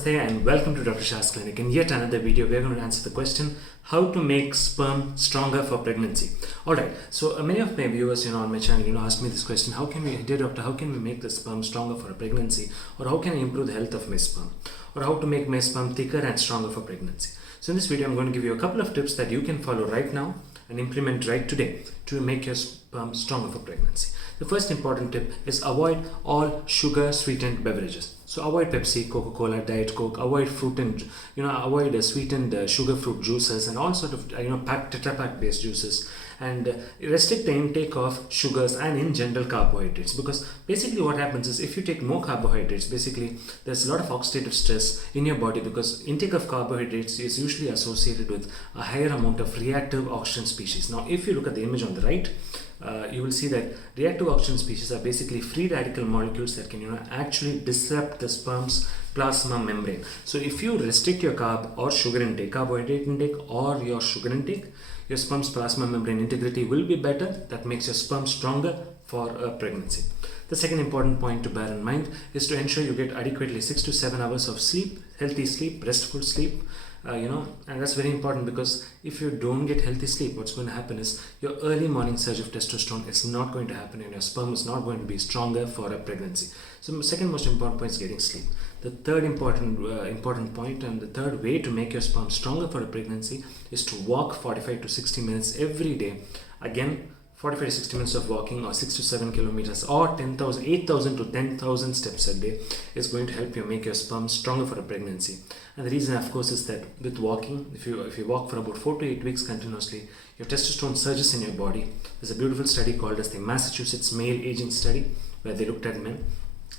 Namaste and welcome to Dr. Shah's clinic. In yet another video, we are going to answer the question, how to make sperm stronger for pregnancy. Alright, so many of my viewers on my channel asked me this question, dear doctor, how can we make the sperm stronger for a pregnancy? Or how can I improve the health of my sperm? Or how to make my sperm thicker and stronger for pregnancy? So in this video, I'm going to give you a couple of tips that you can follow right now and implement right today to make your sperm stronger for pregnancy. The first important tip is avoid all sugar sweetened beverages. So avoid Pepsi, Coca-Cola, Diet Coke, avoid fruit and avoid sweetened sugar fruit juices and all sort of Tetra Pak based juices, and restrict the intake of sugars and in general carbohydrates, because basically what happens is if you take more carbohydrates, basically there's a lot of oxidative stress in your body, because intake of carbohydrates is usually associated with a higher amount of reactive oxygen species. Now if you look at the image on the right, you will see that reactive oxygen species are basically free radical molecules that can actually disrupt the sperm's plasma membrane. So if you restrict your carb or sugar intake, carbohydrate intake or your sugar intake, your sperm's plasma membrane integrity will be better. That makes your sperm stronger for a pregnancy. The second important point to bear in mind is to ensure you get adequately 6 to 7 hours of sleep, healthy sleep, restful sleep. And that's very important, because if you don't get healthy sleep, what's going to happen is your early morning surge of testosterone is not going to happen and your sperm is not going to be stronger for a pregnancy. So the second most important point is getting sleep. The third important point and the third way to make your sperm stronger for a pregnancy is to walk 45 to 60 minutes every day. Again, 45 to 60 minutes of walking or 6 to 7 kilometers or 8,000 to 10,000 steps a day is going to help you make your sperm stronger for a pregnancy. And the reason, of course, is that with walking, if you walk for about 4 to 8 weeks continuously, your testosterone surges in your body. There's a beautiful study called as the Massachusetts Male Aging Study, where they looked at men.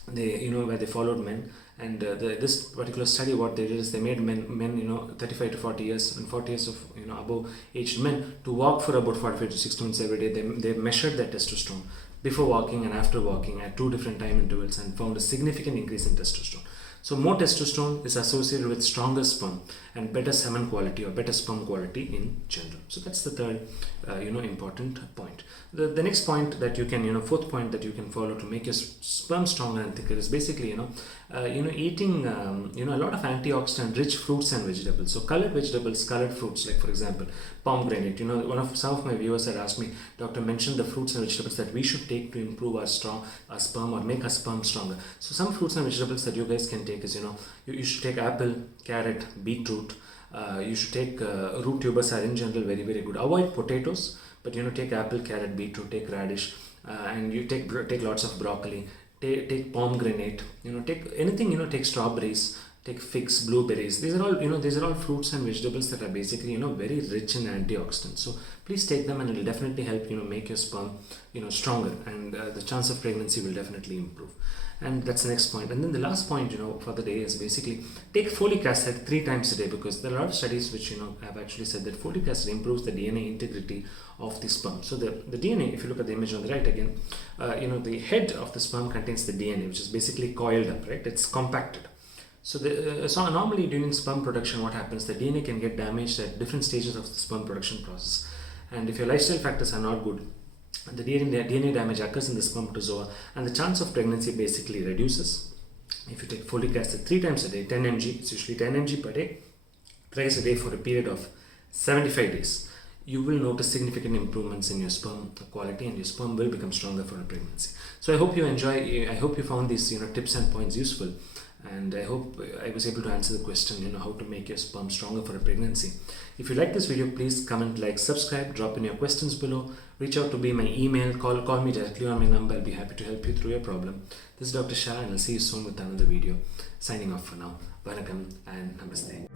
Where they followed men, and this particular study, what they did is they made men 35 to 40 years and 40 years of above aged men to walk for about 45 to 60 minutes every day. They measured their testosterone before walking and after walking at 2 different time intervals and found a significant increase in testosterone. So more testosterone is associated with stronger sperm and better semen quality or better sperm quality in general. So that's the third important point. The next point that you can fourth point that you can follow to make your sperm stronger and thicker is basically eating a lot of antioxidant rich fruits and vegetables. So colored vegetables, colored fruits, like for example pomegranate. Some of my viewers had asked me, doctor, mention the fruits and vegetables that we should take to improve our sperm or make our sperm stronger. So some fruits and vegetables that you guys can take is you should take apple, carrot, beetroot. You should take root tubers are in general very, very good. Avoid potatoes, but take apple, carrot, beetroot, take radish, and you take lots of broccoli. Take pomegranate. Take anything. Take strawberries. Take figs, blueberries. These are all fruits and vegetables that are basically very rich in antioxidants. So please take them, and it will definitely help make your sperm stronger, and the chance of pregnancy will definitely improve. And that's the next point. And then the last point for the day is basically take folic acid 3 times a day, because there are a lot of studies which have actually said that folic acid improves the DNA integrity of the sperm. So the DNA, if you look at the image on the right again, the head of the sperm contains the DNA, which is basically coiled up, right? It's compacted. So normally during sperm production, what happens, the DNA can get damaged at different stages of the sperm production process. And if your lifestyle factors are not good, the DNA damage occurs in the spermatozoa, and the chance of pregnancy basically reduces. If you take folic acid 3 times a day, 10 mg, it's usually 10 mg per day, thrice a day for a period of 75 days, you will notice significant improvements in your sperm quality, and your sperm will become stronger for a pregnancy. So I hope you found these tips and points useful, and I hope I was able to answer the question, how to make your sperm stronger for a pregnancy. If you like this video, please comment, like, subscribe, drop in your questions below, reach out to me, my email, call me directly on my number. I'll be happy to help you through your problem. This is Dr. Shah, and I'll see you soon with another video. Signing off for now. Vanakkam and Namaste.